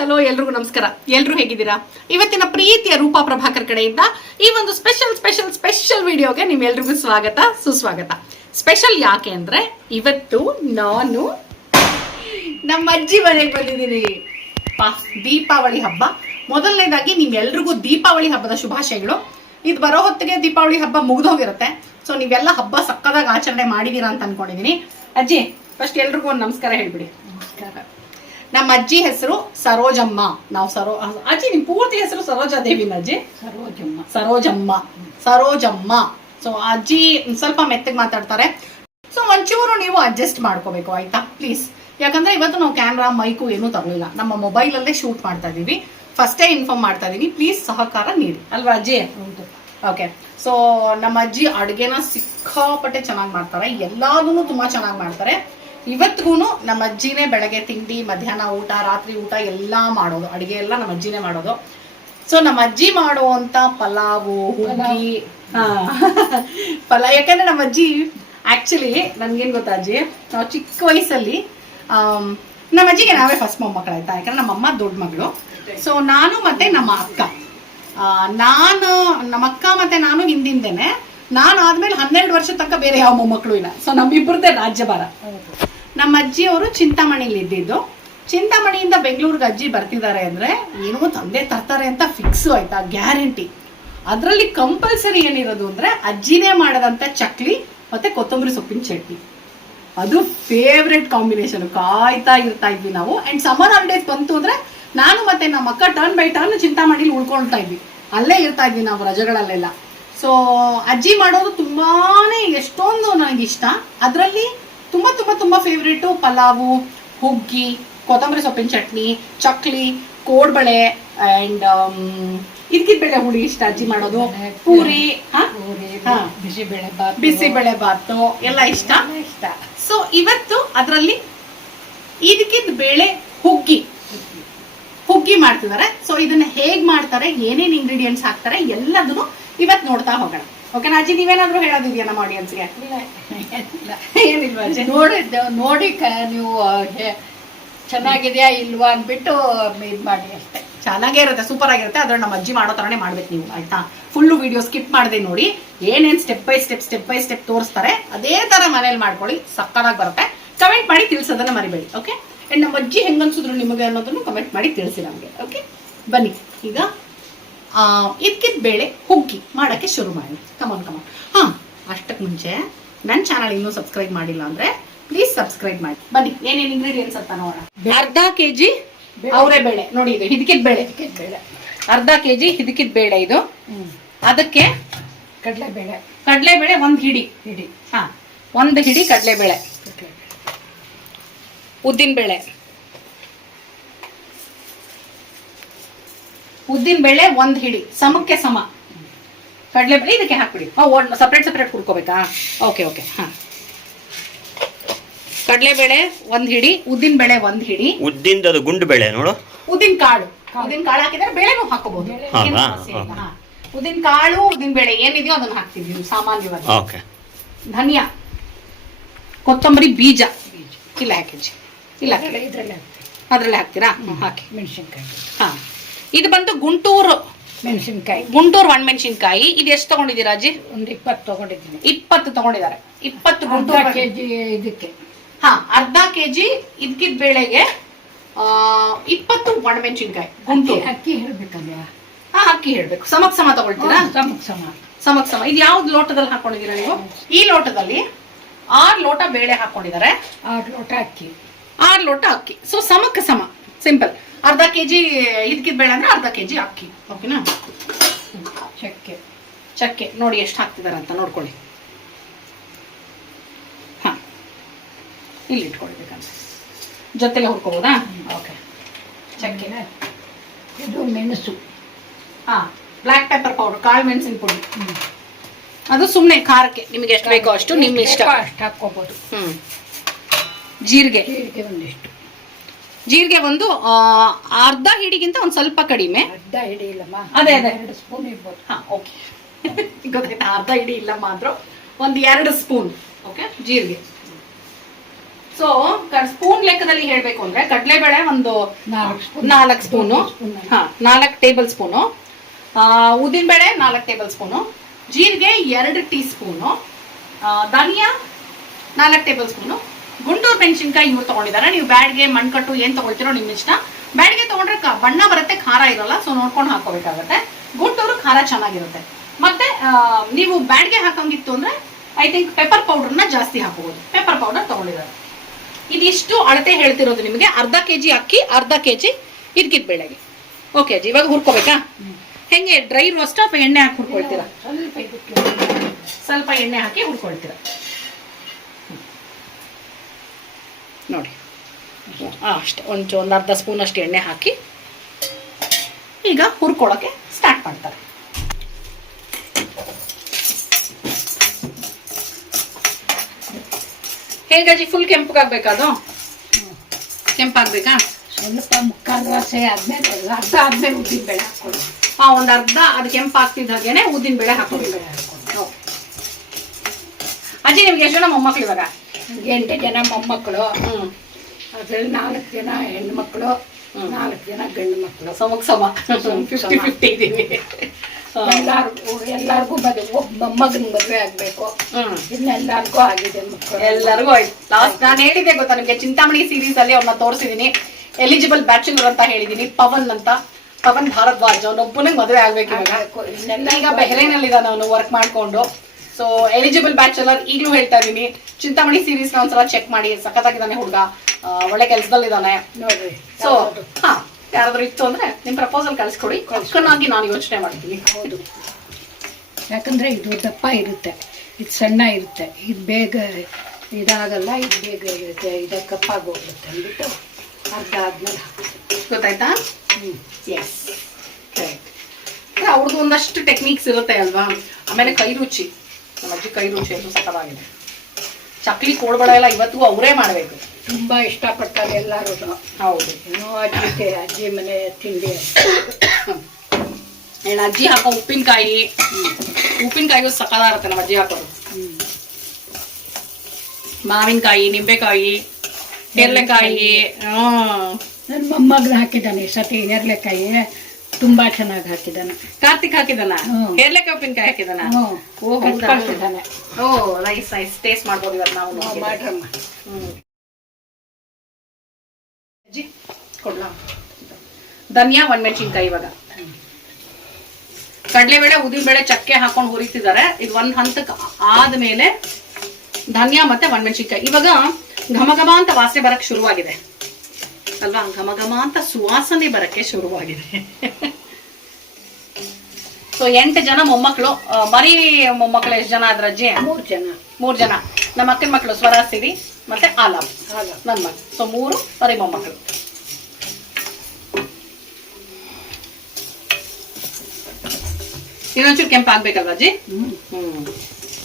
Hello, ಎಲ್ರಿಗೂ ನಮಸ್ಕಾರ. ಎಲ್ರು ಹೇಗಿದ್ದೀರಾ? ಇವತ್ತಿನ ಪ್ರೀತಿಯ ರೂಪಾ ಪ್ರಭಾಕರ್ ಕಡೆಯಿಂದ ಈ ಒಂದು ಸ್ಪೆಷಲ್ ಸ್ಪೆಷಲ್ ಸ್ಪೆಷಲ್ ವಿಡಿಯೋಗೆ ನಿಮ್ಮೆಲ್ರಿಗೂ ಸ್ವಾಗತ, ಸುಸ್ವಾಗತ. ಸ್ಪೆಷಲ್ ಯಾಕೆ ಅಂದ್ರೆ ಇವತ್ತು ನಾನು ನಮ್ಮ ಅಜ್ಜಿ ಮನೆಗೆ ಬಂದಿದ್ದೀನಿ. ದೀಪಾವಳಿ ಹಬ್ಬ. ಮೊದಲನೇದಾಗಿ ನಿಮ್ಮೆಲ್ರಿಗೂ ದೀಪಾವಳಿ ಹಬ್ಬದ ಶುಭಾಶಯಗಳು. ಇದು ಬರೋ ಹೊತ್ತಿಗೆ ದೀಪಾವಳಿ ಹಬ್ಬ ಮುಗಿದೋಗಿರುತ್ತೆ. ಸೊ ನೀವೆಲ್ಲ ಹಬ್ಬ ಸಕ್ಕದಾಗ ಆಚರಣೆ ಮಾಡಿದೀರಾ ಅಂತ ಅನ್ಕೊಂಡಿದೀನಿ. ಅಜ್ಜಿ ಫಸ್ಟ್ ಎಲ್ರಿಗೂ ಒಂದು ನಮಸ್ಕಾರ ಹೇಳ್ಬಿಡಿ. ನಮಸ್ಕಾರ. ನಮ್ಮ ಅಜ್ಜಿ ಹೆಸರು ಸರೋಜಮ್ಮ. ನಾವು ಸರೋ ಅಜ್ಜಿ ನಿಮ್ ಪೂರ್ತಿ ಹೆಸರು ಸರೋಜಾದೇವಿನ ಅಜ್ಜಿ? ಸರೋಜಮ್ಮ. ಸರೋಜಮ್ಮ. ಸರೋಜಮ್ಮ. ಸೊ ಅಜ್ಜಿ ಸ್ವಲ್ಪ ಮೆತ್ತಗೆ ಮಾತಾಡ್ತಾರೆ. ಸೊ ಒಂಚೂರು ನೀವು ಅಡ್ಜಸ್ಟ್ ಮಾಡ್ಕೋಬೇಕು ಆಯ್ತಾ? ಪ್ಲೀಸ್ ಯಾಕಂದ್ರೆ ಇವತ್ತು ನಾವು ಕ್ಯಾಮ್ರಾ ಮೈಕು ಏನೂ ತರಲಿಲ್ಲ. ನಮ್ಮ ಮೊಬೈಲ್ ಅಲ್ಲೇ ಶೂಟ್ ಮಾಡ್ತಾ ಇದೀವಿ. ಫಸ್ಟೇ ಇನ್ಫಾರ್ಮ್ ಮಾಡ್ತಾ ಇದೀನಿ. ಪ್ಲೀಸ್ ಸಹಕಾರ ನೀಡಿ. ಅಲ್ವಾ ಅಜ್ಜಿ? ಓಕೆ ಸೊ ನಮ್ಮ ಅಜ್ಜಿ ಅಡುಗೆನ ಸಿಕ್ಕಾಪಟ್ಟೆ ಚೆನ್ನಾಗಿ ಮಾಡ್ತಾರೆ. ಎಲ್ಲಾದನ್ನು ತುಂಬಾ ಚೆನ್ನಾಗಿ ಮಾಡ್ತಾರೆ. ಇವತ್ತಿಗೂ ನಮ್ಮ ಅಜ್ಜಿನೇ ಬೆಳಗ್ಗೆ ತಿಂಡಿ, ಮಧ್ಯಾಹ್ನ ಊಟ, ರಾತ್ರಿ ಊಟ ಎಲ್ಲ ಮಾಡೋದು. ಅಡುಗೆ ಎಲ್ಲ ನಮ್ಮ ಅಜ್ಜಿನೇ ಮಾಡೋದು. ಸೊ ನಮ್ಮ ಅಜ್ಜಿ ಮಾಡುವಂತ ಪಲಾವು, ಹುಗ್ಗಿ ಪಲ, ಯಾಕಂದ್ರೆ ನಮ್ಮ ಅಜ್ಜಿ ಆಕ್ಚುಲಿ ನನ್ಗೇನ್ ಗೊತ್ತಾ ಅಜ್ಜಿ? ನಾವು ಚಿಕ್ಕ ವಯಸ್ಸಲ್ಲಿ ನಮ್ಮ ಅಜ್ಜಿಗೆ ನಾವೇ ಫಸ್ಟ್ ಮೊಮ್ಮಕ್ಕಳು ಆಯ್ತಾ? ಯಾಕಂದ್ರೆ ನಮ್ಮಮ್ಮ ದೊಡ್ಡ ಮಗಳು. ಸೊ ನಾನು ಮತ್ತೆ ನಮ್ಮ ಅಕ್ಕ. ನಾನು, ನಮ್ಮ ಅಕ್ಕ ಮತ್ತೆ ನಾನು ಹಿಂದಿಂದೇನೆ. ನಾನು ಆದ್ಮೇಲೆ ಹನ್ನೆರಡು ವರ್ಷ ತನಕ ಬೇರೆ ಯಾವ ಮೊಮ್ಮಕ್ಕಳು ಇಲ್ಲ. ಸೊ ನಮ್ಮಿಬ್ಬರದೇ ರಾಜ್ಯಭಾರ. ನಮ್ಮ ಅಜ್ಜಿಯವರು ಚಿಂತಾಮಣಿಲಿ ಇದ್ದಿದ್ದು ಚಿಂತಾಮಣಿಯಿಂದ ಬೆಂಗಳೂರಿಗೆ ಅಜ್ಜಿ ಬರ್ತಿದ್ದಾರೆ ಅಂದ್ರೆ ಏನೋ ತಂದೆ ತರ್ತಾರೆ ಅಂತ ಫಿಕ್ಸ್ ಆಯ್ತಾ ಗ್ಯಾರಂಟಿ ಅದರಲ್ಲಿ ಕಂಪಲ್ಸರಿ ಏನಿರೋದು ಅಂದ್ರೆ ಅಜ್ಜಿನೇ ಮಾಡದಂತ ಚಕ್ಲಿ ಮತ್ತೆ ಕೊತ್ತಂಬರಿ ಸೊಪ್ಪಿನ ಚಟ್ನಿ. ಅದು ಫೇವ್ರೆಟ್ ಕಾಂಬಿನೇಷನ್ ಕಾಯ್ತಾ ಇರ್ತಾ ಇದ್ವಿ ನಾವು. ಅಂಡ್ ಸಮರ್ ಹಾಲಿಡೇಸ್ ಬಂತು ಅಂದ್ರೆ ನಾನು ಮತ್ತೆ ನಮ್ಮ ಅಕ್ಕ ಟರ್ನ್ ಬೈ ಟರ್ನ್ ಚಿಂತಾಮಣಿಲಿ ಉಳ್ಕೊಳ್ತಾ ಇದ್ವಿ. ಅಲ್ಲೇ ಇರ್ತಾ ಇದ್ವಿ ನಾವು ರಜೆಗಳಲ್ಲೆಲ್ಲ. ಸೊ ಅಜ್ಜಿ ಮಾಡೋದು ತುಂಬಾನೇ ಎಷ್ಟೊಂದು ನನಗಿಷ್ಟ ಅದರಲ್ಲಿ ತುಂಬಾ ತುಂಬಾ ತುಂಬಾ ಫೇವ್ರೇಟು ಪಲಾವು ಹುಗ್ಗಿ ಕೊತ್ತಂಬರಿ ಸೊಪ್ಪಿನ ಚಟ್ನಿ ಚಕ್ಲಿ ಕೋಡ್ಬಳೆ ಅಂಡ್ ಇದಕ್ಕಿದ ಹುಳಿ ಇಷ್ಟ ಅಜ್ಜಿ ಮಾಡೋದು. ಪೂರಿ ಹಾ? ಪೂರಿ ಹಾ. ಬಿಸಿಬೇಳೆ ಬಾತ್ ಬಿಸಿಬೇಳೆ ಬಾತು ಎಲ್ಲ ಇಷ್ಟ? ಇಷ್ಟ. ಸೊ ಇವತ್ತು ಅದರಲ್ಲಿ ಇದಕ್ಕಿದ ಬೇಳೆ ಹುಗ್ಗಿ. ಹುಗ್ಗಿ. ಮಾಡ್ತಿದ್ದಾರೆ ಸೊ ಇದನ್ನ ಹೇಗ್ ಮಾಡ್ತಾರೆ ಏನೇನ್ ಇಂಗ್ರೀಡಿಯೆಂಟ್ಸ್ ಹಾಕ್ತಾರೆ ಎಲ್ಲದನ್ನು ಇವತ್ತು ನೋಡ್ತಾ ಹೋಗೋಣ. ಓಕೆನಾ ಅಜ್ಜಿ ನೀವೇನಾದ್ರೂ ಹೇಳೋದಿದೆಯಾ ನಮ್ಮ ಆಡಿಯನ್ಸ್ಗೆ. ಏನಿಲ್ವಾ ಅಜ್ಜಿ ನೋಡಿದ್ದೆ ನೋಡಿ ಕ- ನೀವು ಹೇ- ಚೆನ್ನಾಗಿದೆಯಾ ಇಲ್ವಾ ಅಂದ್ಬಿಟ್ಟು ಇದು ಮಾಡಿ ಅಷ್ಟೇ. ಚೆನ್ನಾಗೇ ಇರುತ್ತೆ ಸೂಪರ್ ಆಗಿರುತ್ತೆ. ಅದ್ರ ನಮ್ಮ ಅಜ್ಜಿ ಮಾಡೋ ತರನೇ ಮಾಡ್ಬೇಕು ನೀವು ಆಯ್ತಾ? ಫುಲ್ಲು ವಿಡಿಯೋ ಸ್ಕಿಪ್ ಮಾಡಿದೆ ನೋಡಿ. ಏನೇನ್ step by step step by step ತೋರಿಸ್ತಾರೆ ಅದೇ ತರ ಮನೇಲಿ ಮಾಡ್ಕೊಳ್ಳಿ ಸಕ್ಕತ್ತಾಗಿ ಬರುತ್ತೆ. ಕಮೆಂಟ್ ಮಾಡಿ ತಿಳಿಸೋದನ್ನ ಮರಿಬೇಡಿ ಓಕೆ ಅಂಡ್ ನಮ್ಮ ಅಜ್ಜಿ ಹೆಂಗನ್ಸಿದ್ರು ನಿಮಗೆ ಅನ್ನೋದನ್ನು ಕಮೆಂಟ್ ಮಾಡಿ ತಿಳಿಸಿ ನಮಗೆ ಓಕೆ ಬನ್ನಿ ಈಗ. ಇದಕ್ಕಿದ ಬೇಳೆ ಹುಗ್ಗಿ ಮಾಡಕ್ಕೆ ಶುರು ಮಾಡಿ. ಕಮಾನ್ ಕಮಾನ್ ಹಾ ಅಷ್ಟಕ್ಕೆ ಮುಂಚೆ ನನ್ನ ಚಾನಲ್ ಇನ್ನೂ ಸಬ್ಸ್ಕ್ರೈಬ್ ಮಾಡಿಲ್ಲ ಅಂದ್ರೆ ಪ್ಲೀಸ್ ಸಬ್ಸ್ಕ್ರೈಬ್ ಮಾಡಿ. ಬನ್ನಿ ಏನೇನು ಇಂಗ್ರೀಡಿಯೆಂಟ್ಸ್ ಅಂತ ನೋಡೋಣ. ಅರ್ಧ ಕೆಜಿ ಅವರೇ ಬೇಳೆ. ನೋಡಿ ಇದು ಹಿದಕಿದ ಬೇಳೆ. ಬೇಳೆ. ಅರ್ಧ ಕೆಜಿ ಹಿದಕಿದ ಬೇಳೆ ಇದು. ಅದಕ್ಕೆ ಕಡಲೆಬೇಳೆ. ಕಡಲೆಬೇಳೆ ಒಂದು ಹಿಡಿ. ಹಿಡಿ. ಹಾ ಒಂದು ಹಿಡಿ ಕಡಲೆಬೇಳೆ. ಉದ್ದಿನ ಬೇಳೆ ಉದ್ದಿನ ಬೇಳೆ ಒಂದ್ ಹಿಡಿ ಸಮಕ್ಕೆ ಸಮ. ಕಡಲೆಬೇಳೆ ಇದಕ್ಕೆ ಹಾಕ್ಬಿಡಿ. ಸಪ್ರೇಟ್ ಸಪ್ರೇಟ್ ಕುಡ್ಕೋಬೇಕಾ ಓಕೆ ಓಕೆ ಹಾ. ಕಡಲೆಬೇಳೆ ಒಂದ್ ಹಿಡಿ ಉದ್ದಿನ ಬೇಳೆ ಒಂದ್ ಹಿಡಿ. ಉದ್ದಿನದ ಗುಂಡು ಬೆಳೆ ನೋಡು. ಉದ್ದಿನ ಕಾಳು. ಉದ್ದಿನ ಕಾಳು ಹಾಕಿದ್ರೆ ಬೇಳೆನೂ ಹಾಕೋಬಹುದು ಹೌದಾ? ಉದ್ದಿನ ಕಾಳು ಉದ್ದಿನ ಬೇಳೆ ಏನಿದೆಯೋ ಅದನ್ನ ಹಾಕ್ತಿದ್ವಿ ನೀವು ಸಾಮಾನ್ಯವಾಗಿ. ಓಕೆ ಧನಿಯಾ ಕೊತ್ತಂಬರಿ ಬೀಜ. ಇಲ್ಲ ಹಾಕಿ ಇಲ್ಲ ಅದರಲ್ಲೇ ಹಾಕ್ತೀರಾ? ಹ್ಮ್, ಹಾಕಿ. ಮೆಣಸಿನ್ಕಾಯಿ. ಹಾ. ಇದು ಬಂದು ಗುಂಟೂರು. ಮೆಣಸಿನ್ಕಾಯಿ. ಗುಂಟೂರು ಒಣಮೆಣಸಿನ್ಕಾಯಿ ಇದು ಎಷ್ಟು ತಗೊಂಡಿದ್ದೀರಾ ಅಜ್ಜಿ? ಒಂದು ಇಪ್ಪತ್ತು ತಗೊಂಡಿದ್ದೀನಿ. ಇಪ್ಪತ್ತು ತಗೊಂಡಿದ್ದಾರೆ. ಇಪ್ಪತ್ತು ಗುಂಟೂರು ಕೆ ಜಿ ಇದಕ್ಕೆ. ಹಾ ಅರ್ಧ ಕೆಜಿ ಇದ್ಕಿದ ಬೇಳೆಗೆ ಆ, ಇಪ್ಪತ್ತು ಒಣ ಮೆಣಸಿನಕಾಯಿ. ಗುಂಟೂರು. ಅಕ್ಕಿ ಹೇಳ್ಬೇಕಲ್ಲ ಹಾ ಅಕ್ಕಿ ಹೇಳ್ಬೇಕು. ಸಮಕ್ ಸಮ ತಗೊಳ್ತೀರಾ? ಸಮಕ್ ಸಮ. ಸಮಕ್ ಸಮ. ಇದು ಯಾವ್ದು ಲೋಟದಲ್ಲಿ ಹಾಕೊಂಡಿದ್ದೀರಾ ನೀವು? ಈ ಲೋಟದಲ್ಲಿ ಆರು ಲೋಟ ಬೇಳೆ ಹಾಕೊಂಡಿದ್ದಾರೆ. ಆರು ಲೋಟ ಅಕ್ಕಿ. ಆರು ಲೋಟ ಅಕ್ಕಿ. ಸೊ ಸಮಕ್ಕೆ ಸಮ. ಸಿಂಪಲ್ ಅರ್ಧ ಕೆ ಜಿ ಇದಕ್ಕಿದ ಬೇಳೆ ಅಂದ್ರೆ ಅರ್ಧ ಕೆ ಜಿ ಅಕ್ಕಿ ಓಕೆನಾ ಚಕ್ಕೆ. ಚಕ್ಕೆ. ನೋಡಿ ಎಷ್ಟು ಹಾಕ್ತಿದ್ದಾರೆ ಅಂತ ನೋಡ್ಕೊಳ್ಳಿ. ಹಾ. ಇಲ್ಲಿ ಇಟ್ಕೊಳ್ಬೇಕಂತ. ಜೊತೆಗೆ ಹುರ್ಕೋಬೋದಾ? ಓಕೆ ಚಕ್ಕೆನ ಇದು ಮೆಣಸು. ಹಾ. ಬ್ಲ್ಯಾಕ್ ಪೆಪ್ಪರ್ ಪೌಡರ್ ಕಾಳು ಮೆಣಸಿನ ಪುಡಿ. ಅದು ಸುಮ್ಮನೆ ಖಾರಕ್ಕೆ. ನಿಮಗೆ ಎಷ್ಟು ಬೇಕೋ ಅಷ್ಟು ನಿಮ್ಮ ಇಷ್ಟ. ಅಷ್ಟು ಹಾಕ್ಕೋಬೋದು. ಹ್ಞೂ ಜೀರಿಗೆ. ಜೀರಿಗೆ ಒಂದಿಷ್ಟು. ಜೀರಿಗೆ ಒಂದು ಅರ್ಧ ಹಿಡಿಗಿಂತ ಒಂದು ಸ್ವಲ್ಪ ಕಡಿಮೆ. ಅರ್ಧ ಹಿಡಿಯಿಲ್ಲಮ್ಮ ಅದೇ, ಅದೇ. ಎರಡು ಸ್ಪೂನ್ ಇರ್ಬೋದು. ಹಾ ಓಕೆ. ಗೊತ್ತಾಯ್ತಾ? ಅರ್ಧ ಹಿಡಿ ಇಲ್ಲ ಮಾತ್ರ. ಒಂದು ಎರಡು ಸ್ಪೂನ್ ಓಕೆ? ಜೀರಿಗೆ. ಸೊ ಸ್ಪೂನ್ ಲೆಕ್ಕದಲ್ಲಿ ಹೇಳ್ಬೇಕು ಅಂದ್ರೆ ಕಡಲೆಬೇಳೆ ಒಂದು ನಾಲ್ಕು ಸ್ಪೂನ್. ನಾಲ್ಕು ಸ್ಪೂನು. ಸ್ಪೂನ್ ಹಾ ನಾಲ್ಕು ಟೇಬಲ್ ಸ್ಪೂನು. ಉದ್ದಿನಬೇಳೆ ನಾಲ್ಕು ಟೇಬಲ್ ಸ್ಪೂನು. ಜೀರಿಗೆ ಎರಡು ಟೀ ಸ್ಪೂನು ಧನಿಯಾ ನಾಲ್ಕು ಟೇಬಲ್ ಸ್ಪೂನು. ಗುಂಟೂರು ಮೆಣಸಿನ್ಕಾಯಿ ಇವ್ರು ತಗೊಂಡಿದ್ದಾರೆ. ನೀವು ಬ್ಯಾಡ್ಗೆ ಮಣ್ಕಟ್ಟು ಏನ್ ತಗೊಳ್ತೀರೋ ನಿಮ್ಮ ಇಷ್ಟ. ಬ್ಯಾಡ್ಗೆ ತಗೊಂಡ್ರೆ ಬಣ್ಣ ಬರುತ್ತೆ ಖಾರ ಇರಲ್ಲ ಸೊ ನೋಡ್ಕೊಂಡು ಹಾಕೋಬೇಕಾಗತ್ತೆ ಗುಂಟೂರು ಖಾರ ಚೆನ್ನಾಗಿರುತ್ತೆ. ಮತ್ತೆ ನೀವು ಬ್ಯಾಡ್ಗೆ ಹಾಕಂಗಿತ್ತು ಅಂದ್ರೆ ಐ ಥಿಂಕ್ ಪೆಪ್ಪರ್ ಪೌಡರ್ನ ಜಾಸ್ತಿ ಹಾಕೋಬಹುದು ಪೆಪ್ಪರ್ ಪೌಡರ್ ತಗೊಂಡಿದ್ದಾರೆ. ಇದಿಷ್ಟು ಅಳತೆ ಹೇಳ್ತಿರೋದು ನಿಮಗೆ. ಅರ್ಧ ಕೆ ಜಿ ಅಕ್ಕಿ ಅರ್ಧ ಕೆ ಜಿ ಇದ್ಕಿದ್ ಬೇಳೆಗೆ. ಓಕೆ ಅಜ್ಜಿ ಇವಾಗ ಹುರ್ಕೋಬೇಕಾ? ಹೆಂಗೆ ಡ್ರೈ ರೋಸ್ಟ್ ಅಥವಾ ಎಣ್ಣೆ ಹಾಕಿ ಹುರ್ಕೊಳ್ತೀರಾ? ಸ್ವಲ್ಪ ಸ್ವಲ್ಪ ಎಣ್ಣೆ ಹಾಕಿ ಹುರ್ಕೊಳ್ತೀರಾ? ನೋಡಿ. ಆ, ಅಷ್ಟೇ ಒಂದು ಒಂದು ಅರ್ಧ ಸ್ಪೂನ್ ಅಷ್ಟು ಎಣ್ಣೆ ಹಾಕಿ ಈಗ ಹುರ್ಕೊಳ್ಳೋಕ್ಕೆ ಸ್ಟಾರ್ಟ್ ಮಾಡ್ತಾರೆ. ಹೇಗಾಜಿ ಫುಲ್ ಕೆಂಪಗಾಗ್ಬೇಕಾದು? ಕೆಂಪಾಗಬೇಕಾ? ಸ್ವಲ್ಪ ಮುಕ್ಕಾಲು ವಾಸೆ ಆದ್ಮೇಲೆ ಅರ್ಧ ಆದ್ಮೇಲೆ ಉದ್ದಿನ ಬೇಳೆ ಹಾಕೊಳ್ಳಿ ಒಂದು ಒಂದ್ ಅರ್ಧ ಅದು ಕೆಂಪು ಹಾಕ್ತಿದ್ದ ಹಾಗೇನೆ ಉದ್ದಿನ ಬೇಳೆ ಹಾಕೊಳ್ಳಿ. ಅಜ್ಜಿ ನಿಮ್ಗೆ ಎಷ್ಟು ಜನ ಮೊಮ್ಮಕ್ಳು ಇವಾಗ? ಎಂಟು ಜನ ಮೊಮ್ಮಕ್ಕಳು. ಅದರಲ್ಲಿ ನಾಲ್ಕು ಜನ ಹೆಣ್ಮಕ್ಳು ಮಕ್ಕಳು ನಾಲ್ಕು ಜನ ಗಂಡು ಮಕ್ಕಳು. ಸಮಕ್ ಸಮ. ಫಿಫ್ಟಿ ಫಿಫ್ಟಿ ಇದ್ದೀವಿ. ಎಲ್ಲಾರ್ಗೂ ಎಲ್ಲಾರ್ಗೂ ಮದುವೆ ಒಬ್ಬ ಮೊಮ್ಮಗನ್ ಮದುವೆ ಆಗ್ಬೇಕು. ಇನ್ನೆಲ್ಲರಿಗೂ ಆಗಿದೆ ಮಕ್ಕಳು. ಎಲ್ಲರಿಗೂ ಆಯ್ತು. ಲಾಸ್ಟ್ ನಾನು ಹೇಳಿದೆ ಗೊತ್ತಾ ನಿಮಗೆ? ಚಿಂತಾಮಣಿ ಸೀರೀಸ್ ಅಲ್ಲಿ ಅವ್ನ ತೋರಿಸಿದೀನಿ. ಎಲಿಜಿಬಲ್ ಬ್ಯಾಚುಲರ್ ಅಂತ ಹೇಳಿದೀನಿ. ಪವನ್ ಅಂತ. ಪವನ್ ಭಾರದ್ವಾಜ್. ಅವನೊಬ್ಬನಿಗೆ ಮದುವೆ ಆಗ್ಬೇಕು ಇವಾಗ. ಈಗ ಬೆಹ್ರೇನಲ್ಲಿ ಇದ್ದಾನೆ ಅವನು ವರ್ಕ್ ಮಾಡ್ಕೊಂಡು. ಸೊ ಎಲಿಜಿಬಲ್ ಬ್ಯಾಚುಲರ್ ಈಗಲೂ ಹೇಳ್ತಾ ಇದ್ದೀನಿ. ಚಿಂತಾಮಣಿ ಸೀರೀಸ್ನ ಒಂದ್ಸಲ ಚೆಕ್ ಮಾಡಿ. ಸಖತ್ತಾಗಿದ್ದಾನೆ ಹುಡುಗ. ಒಳ್ಳೆ ಕೆಲ್ಸದಲ್ಲಿದ್ದಾನೆ. ಇದ್ದಾನೆ ಸೊ ಹಾ ಯಾರಾದ್ರೂ ಇತ್ತು ಅಂದ್ರೆ ನಿಮ್ ಪ್ರಪೋಸಲ್ ಕಳಿಸ್ಕೊಡಿ. ಅಕ್ಕನಾಗಿ ನಾನು ಯೋಚನೆ ಮಾಡ್ತೀನಿ. ಹೌದು. ಯಾಕಂದ್ರೆ ಇದು ದಪ್ಪ ಇರುತ್ತೆ. ಇದು ಸಣ್ಣ ಇರುತ್ತೆ. ಇದು ಬೇಗ ಇದಾಗಲ್ಲ ಇದು ಬೇಗ ಇರುತ್ತೆ. ಇದು ಕಪ್ಪಾಗಿ ಹೋಗುತ್ತೆ ಅಂದ್ಬಿಟ್ಟು ಅರ್ಧ ಆದ್ಮೇಲೆ. ಗೊತ್ತಾಯ್ತಾ? ಹ್ಮ್. ಎಸ್ ಅವ್ರದ್ದು ಒಂದಷ್ಟು ಟೆಕ್ನಿಕ್ಸ್ ಇರುತ್ತೆ ಅಲ್ವಾ? ಆಮೇಲೆ ಕೈ ರುಚಿ. ಅಜ್ಜಿ ಕೈ ರುಚಿ ಅಂತೂ ಸಖತ್ತಾಗಿದೆ. ಚಕ್ಲಿ ಕೋಡ್ಬಳ ಎಲ್ಲ ಇವತ್ತು ಅವರೇ ಮಾಡಬೇಕು. ತುಂಬಾ ಇಷ್ಟಪಟ್ಟಾಗ ಎಲ್ಲರೂ. ಹೌದು. ಏನೋ ಅಜ್ಜಿ ಅಜ್ಜಿ ಮನೆ ತಿಂಡಿ ಏನು ಅಜ್ಜಿ ಹಾಕೋ ಉಪ್ಪಿನಕಾಯಿ? ಉಪ್ಪಿನಕಾಯಿಗೂ ಸಖತ್ತಾಗಿರುತ್ತೆ ನಮ್ಮ ಅಜ್ಜಿ ಹಾಕೋದು. ಹ್ಮ್. ಮಾವಿನಕಾಯಿ ನಿಂಬೆಕಾಯಿ ಹೆರ್ಲೆಕಾಯಿ ಹ್ಮ್. ನನ್ನ ಮೊಮ್ಮಗನ ಹಾಕಿದ್ದಾನೆ ಸತಿ ನೇರ್ಲೆಕಾಯಿ ತುಂಬಾ ಚೆನ್ನಾಗಿ ಹಾಕಿದಾನೆ ಕಾರ್ತಿಕ್ ಹಾಕಿದಾನ ಕೇರಳ ಕಪ್ಪಿನಕಾಯಿ ಹಾಕಿದಾನ ಓ, ಹೌದಾ? ಕಳ್ಸಿದ್ದಾನೆ ಓ ರೈಸ್ ರೈಸ್ ಟೇಸ್ಟ್ ಮಾಡ್ಬೋದು ಇವತ್ತು ನಾವು ಹ್ಞೂ, ಮಾಡ್ರಮ್ಮ ಹ್ಮ್. ಅಜ್ಜಿ ಕೊಡ್ಲಾ? ಧನಿಯಾ ಒಣಮೆಣಸಿನ್ಕಾಯಿ ಇವಾಗ. ಕಡಲೆಬೇಳೆ ಚಕ್ಕೆ ಹಾಕೊಂಡು ಹುರಿತಿದ್ದಾರೆ. ಇದು ಒಂದ್ ಹಂತಕ್ಕೆ ಆದ್ಮೇಲೆ ಧನಿಯಾ ಮತ್ತೆ ಒಣಮೆಣಸಿನ್ಕಾಯಿ. ಇವಾಗ ಘಮ ಘಮ ಅಂತ ವಾಸನೆ ಬರಕ್ ಶುರುವಾಗಿದೆ. ಅಲ್ವಾ ಘಮ ಘಮ ಅಂತ ಸುವಾಸನೆ ಬರಕ್ಕೆ ಶುರುವಾಗಿದೆ. ಸೊ ಎಂಟು ಜನ ಮೊಮ್ಮಕ್ಕಳು ಮರಿ ಮೊಮ್ಮಕ್ಕಳು ಎಷ್ಟು ಜನ ಅದ್ರ ಅಜ್ಜಿ? ಮೂರು ಜನ. ಮೂರು ಜನ. ನಮ್ಮ ಅಕ್ಕನ ಮಕ್ಕಳು ಸ್ವರಾಸಿರಿ ಮತ್ತೆ ಆಲಾಬ್ ನನ್ನ ಮಕ್ಕಳು ಸೊ ಮೂರು ಮರಿ ಮೊಮ್ಮಕ್ಕಳು ಇನ್ನೊಂಚೂರು ಕೆಂಪಾಗ್ಬೇಕಲ್ವಾ ಅಜ್ಜಿ? ಹ್ಮ್.